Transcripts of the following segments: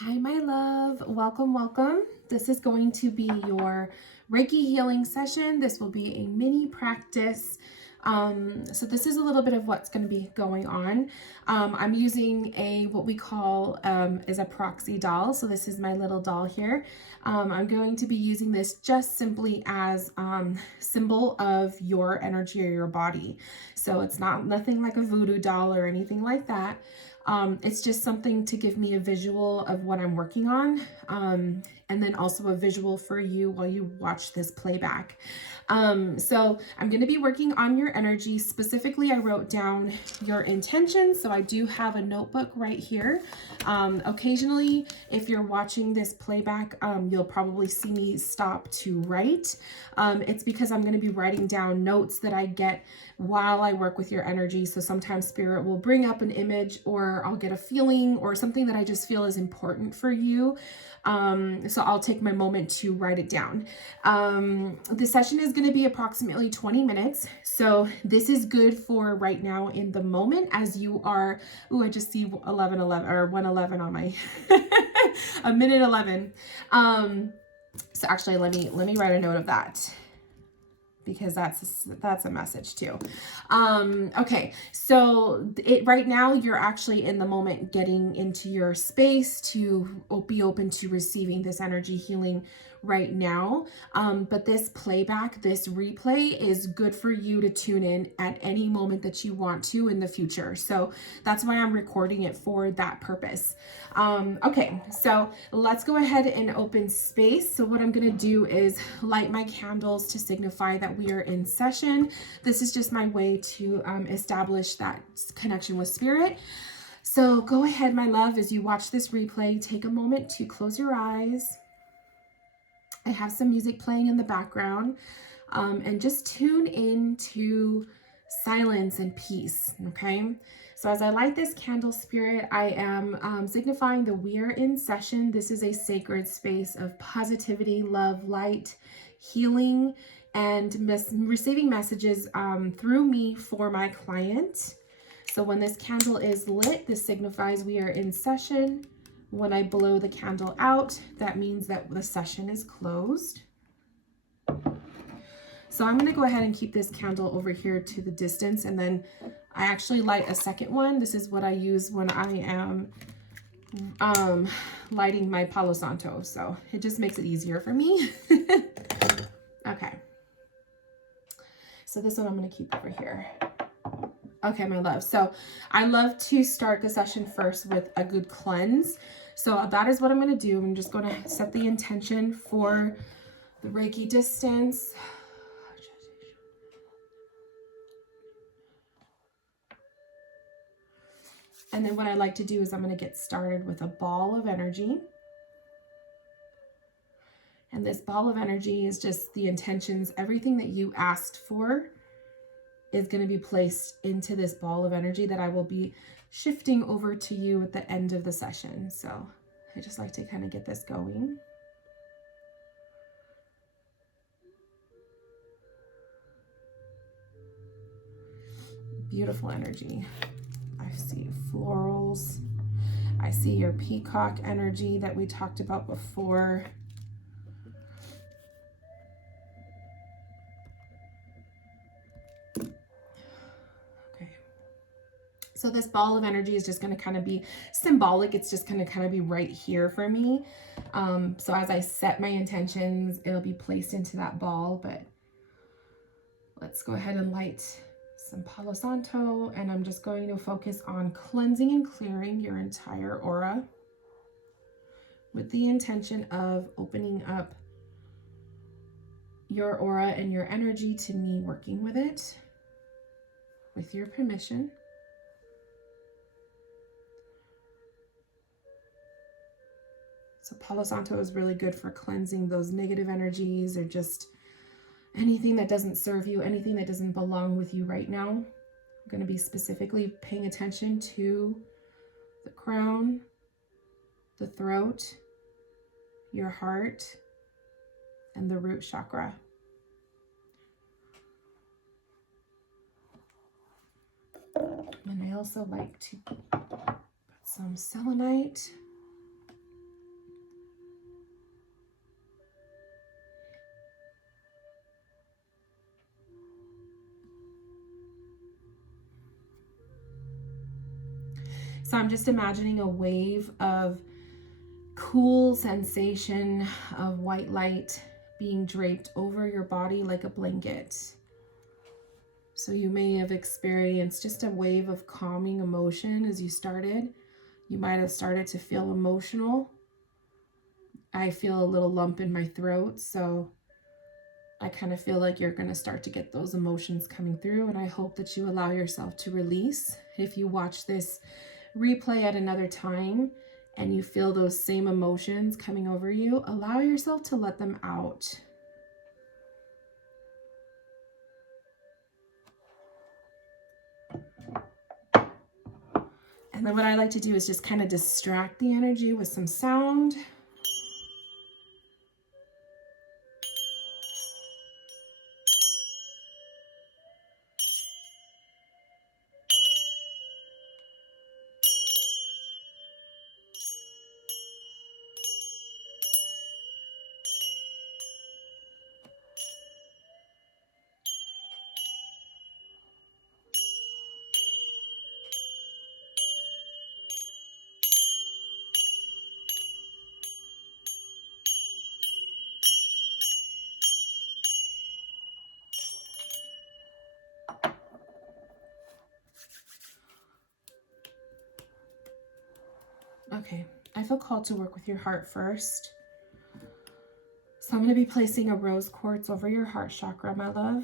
Hi, my love. Welcome, welcome. This is going to be your Reiki healing session. This will be a mini practice. So this is a little bit of what's going to be going on. I'm using what we call is a proxy doll. So this is my little doll here. I'm going to be using this just simply as symbol of your energy or your body. So it's nothing like a voodoo doll or anything like that. It's just something to give me a visual of what I'm working on, and then also a visual for you while you watch this playback. So I'm going to be working on your energy. Specifically, I wrote down your intentions. So I do have a notebook right here. Occasionally, if you're watching this playback, you'll probably see me stop to write. It's because I'm going to be writing down notes that I get while I work with your energy. So sometimes spirit will bring up an image, or I'll get a feeling or something that I just feel is important for you. So I'll take my moment to write it down. The session is going to be approximately 20 minutes. So this is good for right now in the moment as you are, I just see 11:11 or 1:11 on my, a minute 11. So actually let me write a note of that, because that's a message too. Okay, so right now you're actually in the moment, getting into your space to be open to receiving this energy healing right now. But this playback, this replay is good for you to tune in at any moment that you want to in the future. So that's why I'm recording it for that purpose. Okay, so let's go ahead and open space. So what I'm going to do is light my candles to signify that we are in session. This is just my way to establish that connection with spirit. So go ahead, my love, as you watch this replay, take a moment to close your eyes. I have some music playing in the background, and just tune into silence and peace, okay? So as I light this candle, spirit, I am signifying that we are in session. This is a sacred space of positivity, love, light, healing, and receiving messages through me for my client. So when this candle is lit, this signifies we are in session. When I blow the candle out, that means that the session is closed. So I'm going to go ahead and keep this candle over here to the distance, and then I actually light a second one. This is what I use when I am lighting my Palo Santo, so it just makes it easier for me. Okay, so this one I'm going to keep over here. Okay, my love. So I love to start the session first with a good cleanse. So that is what I'm going to do. I'm just going to set the intention for the Reiki distance. And then what I like to do is I'm going to get started with a ball of energy. And this ball of energy is just the intentions. Everything that you asked for is going to be placed into this ball of energy that I will be shifting over to you at the end of the session. So I just like to kind of get this going. Beautiful energy. I see florals. I see your peacock energy that we talked about before. Okay. So this ball of energy is just going to kind of be symbolic. It's just going to kind of be right here for me. So as I set my intentions, it'll be placed into that ball. But let's go ahead and light some Palo Santo, and I'm just going to focus on cleansing and clearing your entire aura with the intention of opening up your aura and your energy to me working with it with your permission. So Palo Santo is really good for cleansing those negative energies, or just anything that doesn't serve you, anything that doesn't belong with you right now. I'm going to be specifically paying attention to the crown, the throat, your heart, and the root chakra. And I also like to put some selenite So I'm just imagining a wave of cool sensation of white light being draped over your body like a blanket. So you may have experienced just a wave of calming emotion as you started. You might have started to feel emotional. I feel a little lump in my throat, so I kind of feel like you're going to start to get those emotions coming through, and I hope that you allow yourself to release. If you watch this replay at another time and you feel those same emotions coming over you, allow yourself to let them out. And then what I like to do is just kind of distract the energy with some sound. Okay, I feel called to work with your heart first. So I'm going to be placing a rose quartz over your heart chakra, my love.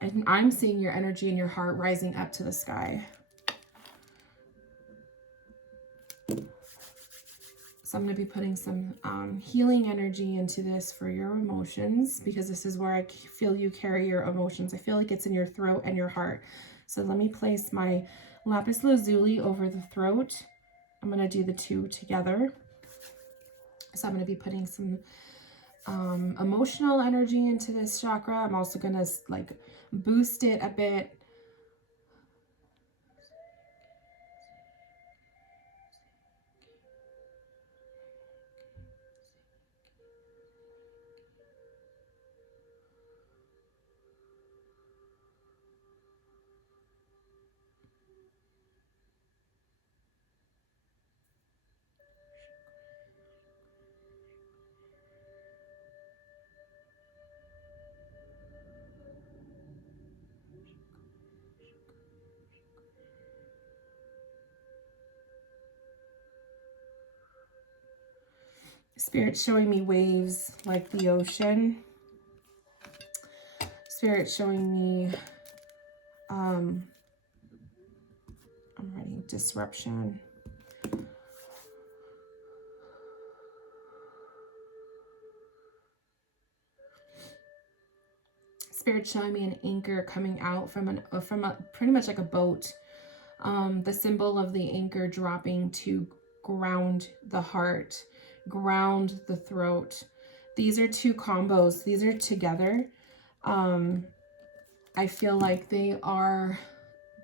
And I'm seeing your energy in your heart rising up to the sky. So I'm going to be putting some healing energy into this for your emotions, because this is where I feel you carry your emotions. I feel like it's in your throat and your heart. So let me place my lapis lazuli over the throat. I'm going to do the two together. So I'm going to be putting some emotional energy into this chakra. I'm also going to like boost it a bit. Spirit's showing me waves like the ocean. Spirit's showing me, I'm writing disruption. Spirit's showing me an anchor coming out from a pretty much like a boat. The symbol of the anchor dropping to ground the heart, ground the throat. These are two combos. These are together. I feel like they are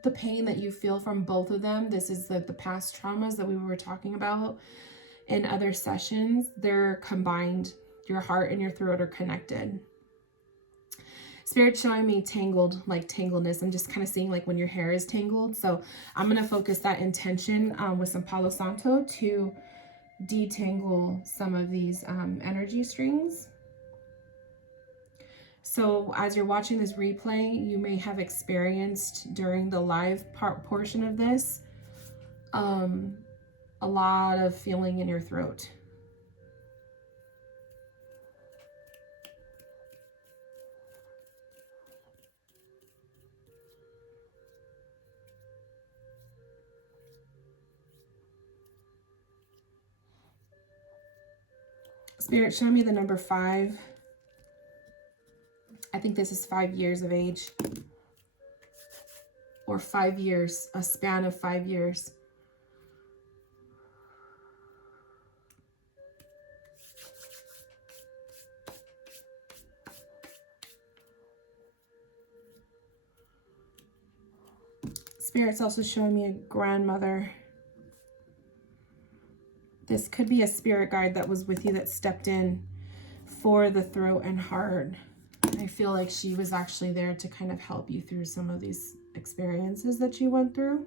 the pain that you feel from both of them. This is the past traumas that we were talking about in other sessions. They're combined. Your heart and your throat are connected. Spirit's showing me tangled, like tangledness. I'm just kind of seeing like when your hair is tangled. So I'm going to focus that intention with some Palo Santo to detangle some of these energy strings. So as you're watching this replay, you may have experienced during the live portion of this, a lot of feeling in your throat. Spirit, show me the number 5. I think this is 5 years of age. Or 5 years, a span of 5 years. Spirit's also showing me a grandmother. This could be a spirit guide that was with you that stepped in for the throat and heart. I feel like she was actually there to kind of help you through some of these experiences that you went through.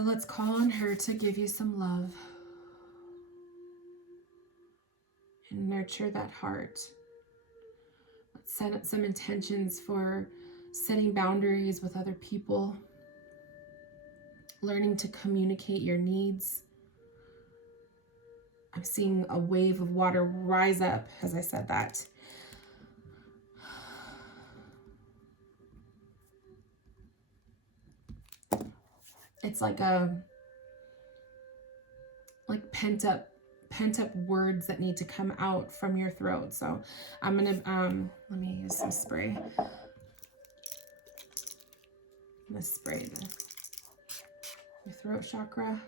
So let's call on her to give you some love and nurture that heart. Let's set up some intentions for setting boundaries with other people, learning to communicate your needs. I'm seeing a wave of water rise up as I said that. It's like pent up words that need to come out from your throat. So I'm gonna let me use some spray. I'm gonna spray your throat chakra.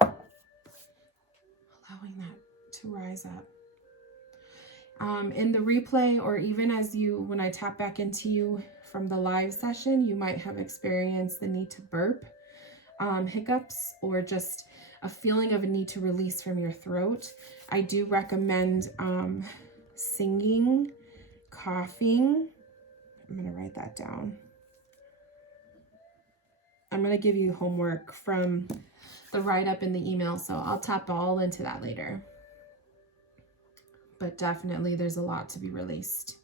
Allowing that to rise up. In the replay, or even when I tap back into you from the live session, you might have experienced the need to burp, hiccups, or just a feeling of a need to release from your throat. I do recommend singing, coughing. I'm going to write that down. I'm going to give you homework from the write-up in the email, so I'll tap all into that later. But definitely there's a lot to be released.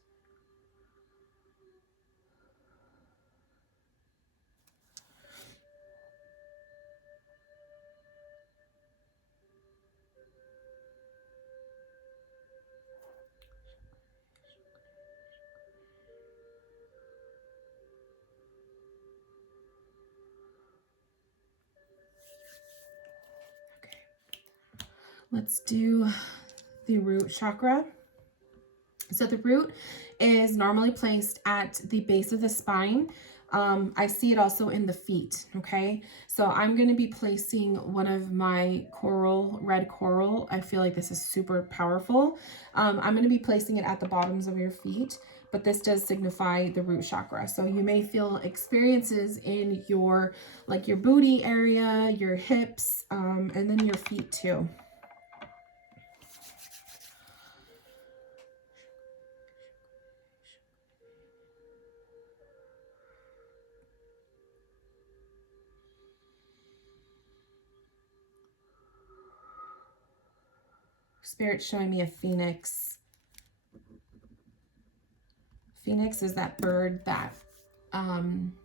Let's do the root chakra. So the root is normally placed at the base of the spine. I see it also in the feet, okay? So I'm going to be placing one of my red coral. I feel like this is super powerful. I'm going to be placing it at the bottoms of your feet, but this does signify the root chakra. So you may feel experiences in your booty area, your hips, and then your feet too. Spirit's showing me a phoenix. Phoenix is that bird, that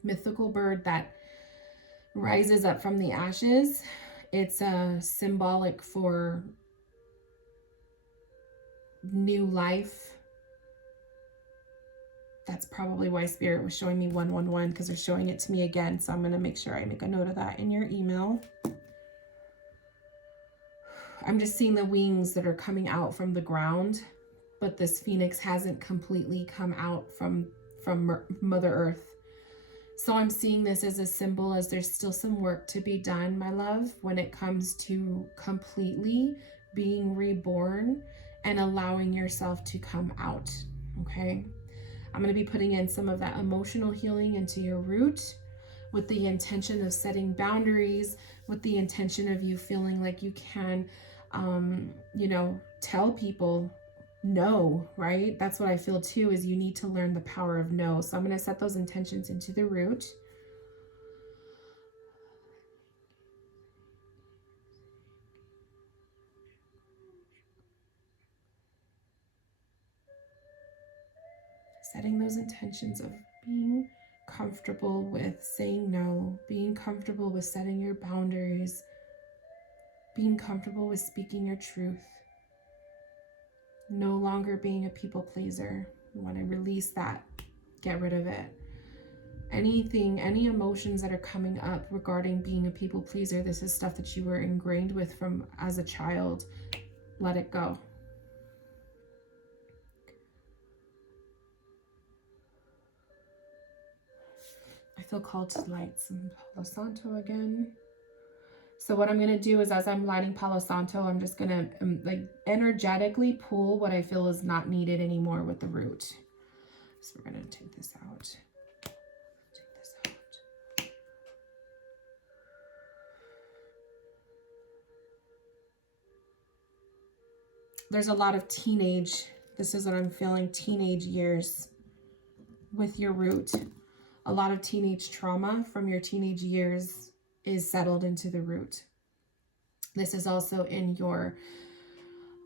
mythical bird that rises up from the ashes. It's symbolic for new life. That's probably why Spirit was showing me 111, because they're showing it to me again. So I'm going to make sure I make a note of that in your email. I'm just seeing the wings that are coming out from the ground, but this phoenix hasn't completely come out from Mother Earth. So I'm seeing this as a symbol, as there's still some work to be done, my love, when it comes to completely being reborn and allowing yourself to come out, okay? I'm going to be putting in some of that emotional healing into your root with the intention of setting boundaries, with the intention of you feeling like you can, tell people no, right? That's what I feel too, is you need to learn the power of no. So I'm going to set those intentions into the root. Setting those intentions of being comfortable with saying no, being comfortable with setting your boundaries, being comfortable with speaking your truth, no longer being a people pleaser. When I release that, get rid of it. Any emotions that are coming up regarding being a people pleaser, this is stuff that you were ingrained with from as a child. Let it go. I feel called to light some Palo Santo again. So what I'm going to do is, as I'm lighting Palo Santo, I'm just going to energetically pull what I feel is not needed anymore with the root. So we're going to take this out. There's a lot of this is what I'm feeling, teenage years with your root. a lot of teenage trauma from your teenage years is settled into the root. This is also in your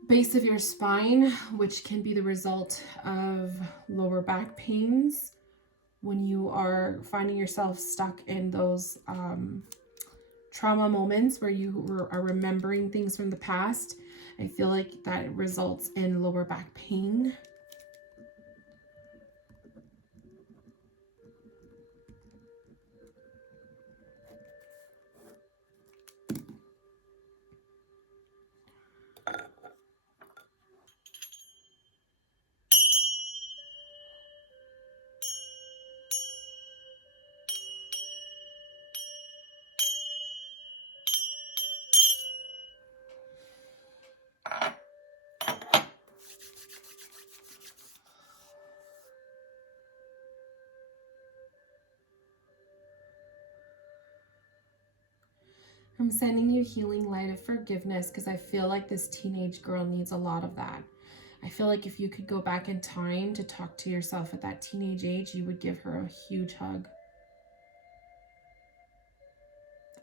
base of your spine, which can be the result of lower back pains when you are finding yourself stuck in those trauma moments where you are remembering things from the past. I feel like that results in lower back pain. I'm sending you healing light of forgiveness because I feel like this teenage girl needs a lot of that. I feel like if you could go back in time to talk to yourself at that teenage age, you would give her a huge hug.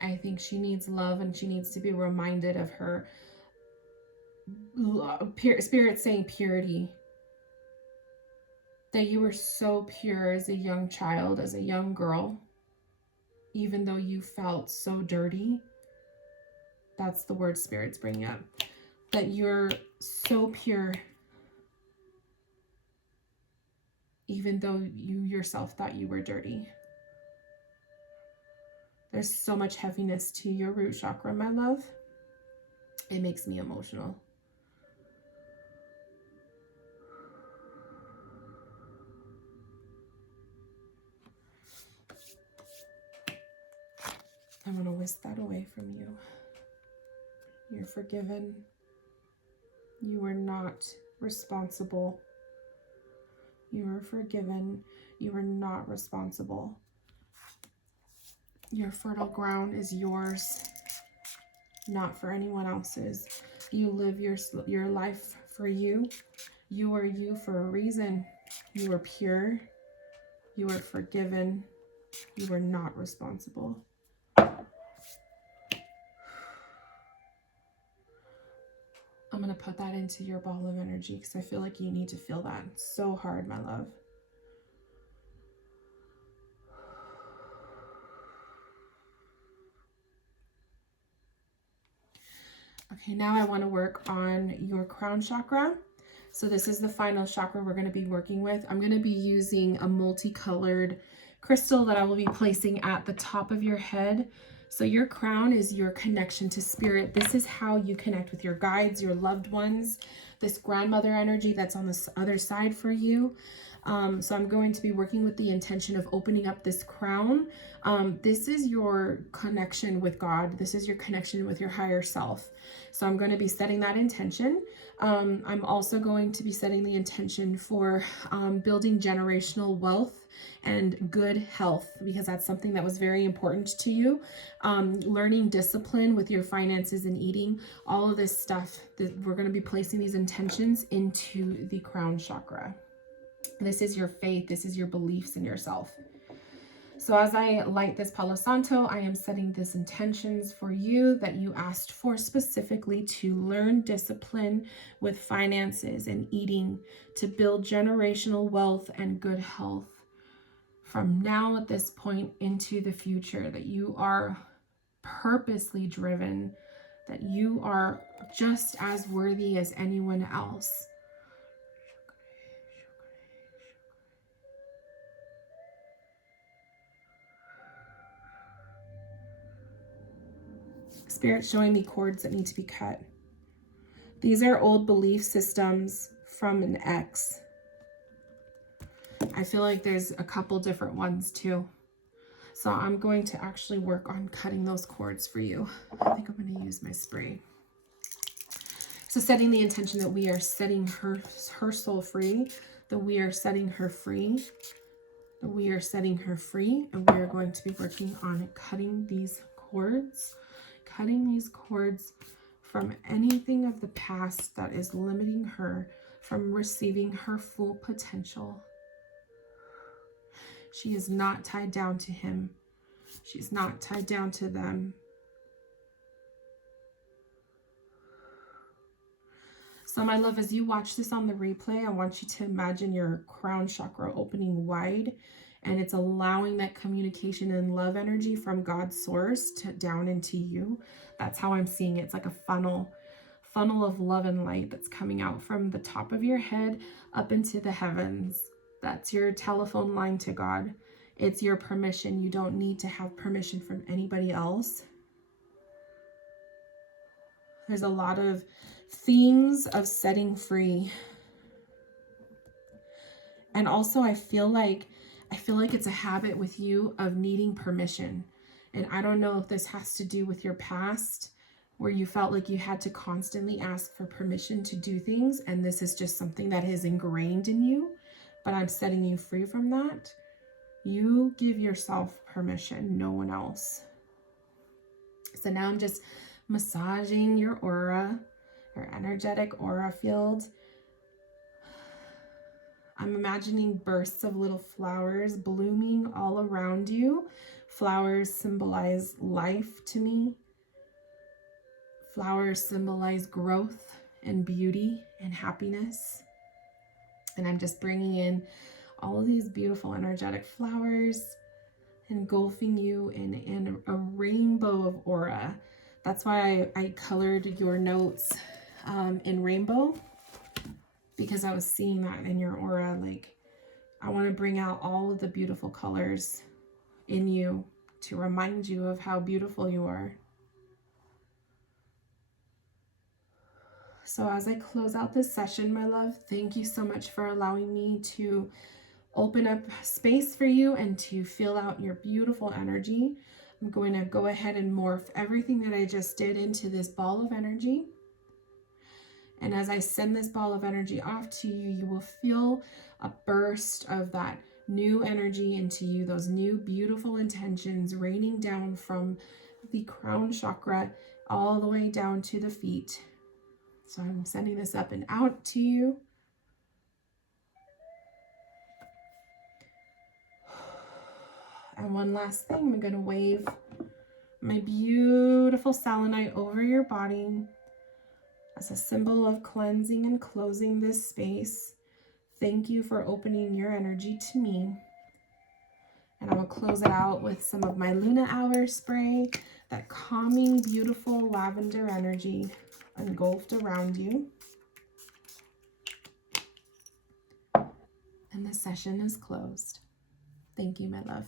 I think she needs love, and she needs to be reminded of her spirit saying purity. That you were so pure as a young child, as a young girl, even though you felt so dirty. That's the word Spirit's bringing up. That you're so pure, even though you yourself thought you were dirty. There's so much heaviness to your root chakra, my love. It makes me emotional. I'm going to whisk that away from you. You're forgiven. You are not responsible. You are forgiven. You are not responsible. Your fertile ground is yours, not for anyone else's. You live your life for you. You are you for a reason. You are pure. You are forgiven. You are not responsible. I'm going to put that into your ball of energy because I feel like you need to feel that so hard, my love. Okay, now I want to work on your crown chakra. So this is the final chakra we're going to be working with. I'm going to be using a multicolored crystal that I will be placing at the top of your head. So your crown is your connection to spirit. This is how you connect with your guides, your loved ones, this grandmother energy that's on the other side for you. So I'm going to be working with the intention of opening up this crown. This is your connection with God. This is your connection with your higher self. So I'm going to be setting that intention. I'm also going to be setting the intention for building generational wealth and good health, because that's something that was very important to you. Learning discipline with your finances and eating, all of this stuff, that we're going to be placing these intentions into the crown chakra. This is your faith. This is your beliefs in yourself. So as I light this Palo Santo, I am setting these intentions for you that you asked for specifically to learn discipline with finances and eating, to build generational wealth and good health from now at this point into the future, that you are purposely driven, that you are just as worthy as anyone else. Spirit showing me cords that need to be cut. These are old belief systems from an ex. I feel like there's a couple different ones too. So I'm going to actually work on cutting those cords for you. I think I'm going to use my spray. So setting the intention that we are setting her soul free, that we are setting her free, that we are setting her free, and we are going to be working on cutting these cords from anything of the past that is limiting her from receiving her full potential. She is not tied down to him. She's not tied down to them. So my love, as you watch this on the replay, I want you to imagine your crown chakra opening wide, and it's allowing that communication and love energy from God's source to down into you. That's how I'm seeing it. It's like a funnel of love and light that's coming out from the top of your head up into the heavens. That's your telephone line to God. It's your permission. You don't need to have permission from anybody else. There's a lot of themes of setting free. And also I feel like it's a habit with you of needing permission. And I don't know if this has to do with your past, where you felt like you had to constantly ask for permission to do things, and this is just something that is ingrained in you, but I'm setting you free from that. You give yourself permission, no one else. So now I'm just massaging your aura, your energetic aura field. I'm imagining bursts of little flowers blooming all around you. Flowers symbolize life to me. Flowers symbolize growth and beauty and happiness. And I'm just bringing in all of these beautiful energetic flowers, engulfing you in a rainbow of aura. That's why I colored your notes in rainbow, because I was seeing that in your aura. Like, I want to bring out all of the beautiful colors in you to remind you of how beautiful you are. So as I close out this session, my love, thank you so much for allowing me to open up space for you and to fill out your beautiful energy. I'm going to go ahead and morph everything that I just did into this ball of energy. And as I send this ball of energy off to you, you will feel a burst of that new energy into you, those new beautiful intentions raining down from the crown chakra all the way down to the feet. So I'm sending this up and out to you. And one last thing, I'm going to wave my beautiful selenite over your body as a symbol of cleansing and closing this space. Thank you for opening your energy to me. And I will close it out with some of my Luna Hour spray, that calming, beautiful lavender energy engulfed around you. And the session is closed. Thank you, my love.